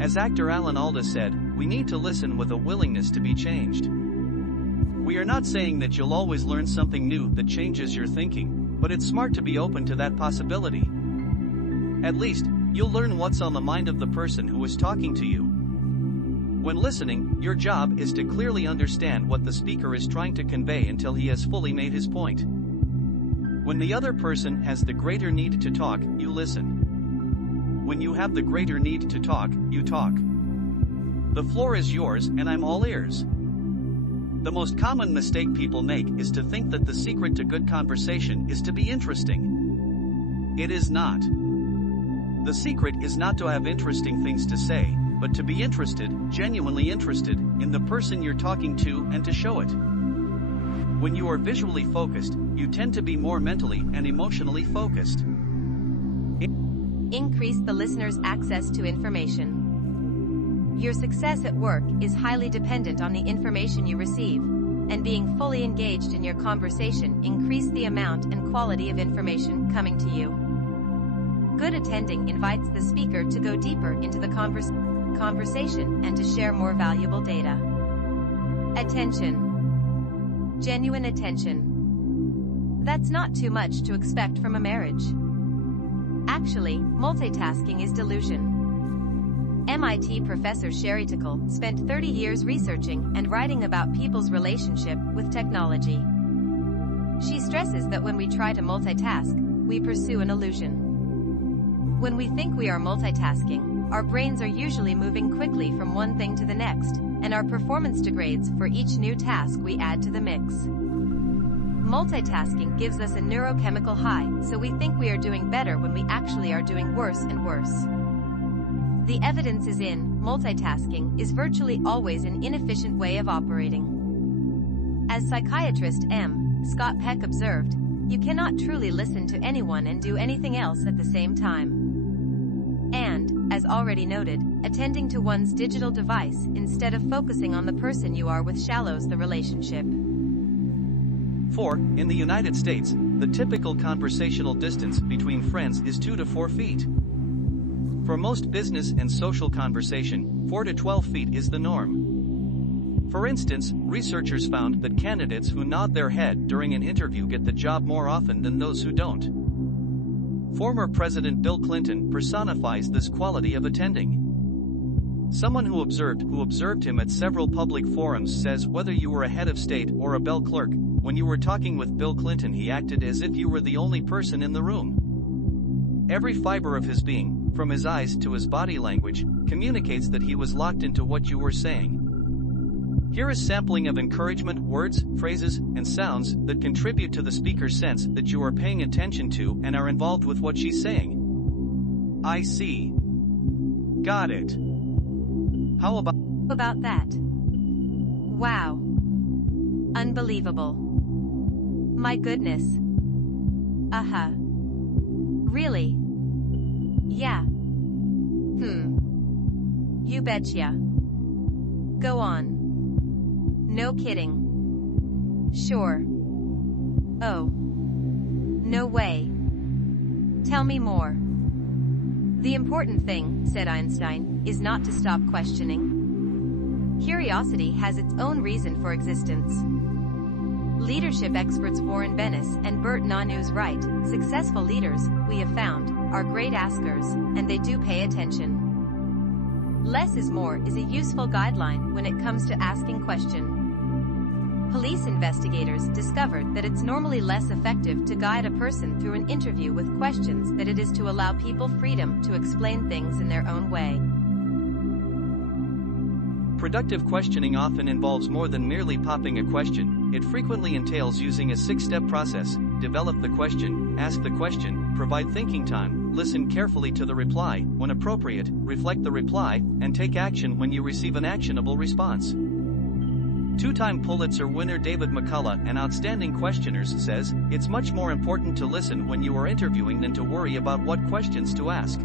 As actor Alan Alda said, we need to listen with a willingness to be changed. We are not saying that you'll always learn something new that changes your thinking, but it's smart to be open to that possibility. At least, you'll learn what's on the mind of the person who is talking to you. When listening, your job is to clearly understand what the speaker is trying to convey until he has fully made his point. When the other person has the greater need to talk, you listen. When you have the greater need to talk, you talk. The floor is yours, and I'm all ears. The most common mistake people make is to think that the secret to good conversation is to be interesting. It is not. The secret is not to have interesting things to say, but to be interested, genuinely interested, in the person you're talking to and to show it. When you are visually focused, you tend to be more mentally and emotionally focused. Increase the listener's access to information. Your success at work is highly dependent on the information you receive, and being fully engaged in your conversation increase the amount and quality of information coming to you. Good attending invites the speaker to go deeper into the conversation and to share more valuable data. Attention. Genuine attention. That's not too much to expect from a marriage. Actually, multitasking is delusion. MIT professor Sherry Tickle spent 30 years researching and writing about people's relationship with technology. She stresses that when we try to multitask, we pursue an illusion. When we think we are multitasking, our brains are usually moving quickly from one thing to the next, and our performance degrades for each new task we add to the mix. Multitasking gives us a neurochemical high, so we think we are doing better when we actually are doing worse and worse. The evidence is in, multitasking is virtually always an inefficient way of operating. As psychiatrist M. Scott Peck observed, you cannot truly listen to anyone and do anything else at the same time. And, as already noted, attending to one's digital device instead of focusing on the person you are with shallows the relationship. 4. In the United States, the typical conversational distance between friends is 2 to 4 feet. For most business and social conversation, 4 to 12 feet is the norm. For instance, researchers found that candidates who nod their head during an interview get the job more often than those who don't. Former President Bill Clinton personifies this quality of attending. Someone who observed him at several public forums says whether you were a head of state or a bell clerk, when you were talking with Bill Clinton he acted as if you were the only person in the room. Every fiber of his being, from his eyes to his body language, communicates that he was locked into what you were saying. Here is sampling of encouragement words, phrases, and sounds that contribute to the speaker's sense that you are paying attention to and are involved with what she's saying. I see. Got it. How about that? Wow. Unbelievable. My goodness. Really? Yeah. You betcha. Go on. No kidding. Sure. Oh. No way. Tell me more. The important thing, said Einstein, is not to stop questioning. Curiosity has its own reason for existence. Leadership experts Warren Bennis and Bert Nanu's write, successful leaders, we have found, are great askers, and they do pay attention. Less is more is a useful guideline when it comes to asking questions. Police investigators discovered that it's normally less effective to guide a person through an interview with questions than it is to allow people freedom to explain things in their own way. Productive questioning often involves more than merely popping a question. It frequently entails using a 6-step process: develop the question, ask the question, provide thinking time, listen carefully to the reply, when appropriate, reflect the reply, and take action when you receive an actionable response. Two-time Pulitzer winner David McCullough, an outstanding questioner, says, "It's much more important to listen when you are interviewing than to worry about what questions to ask."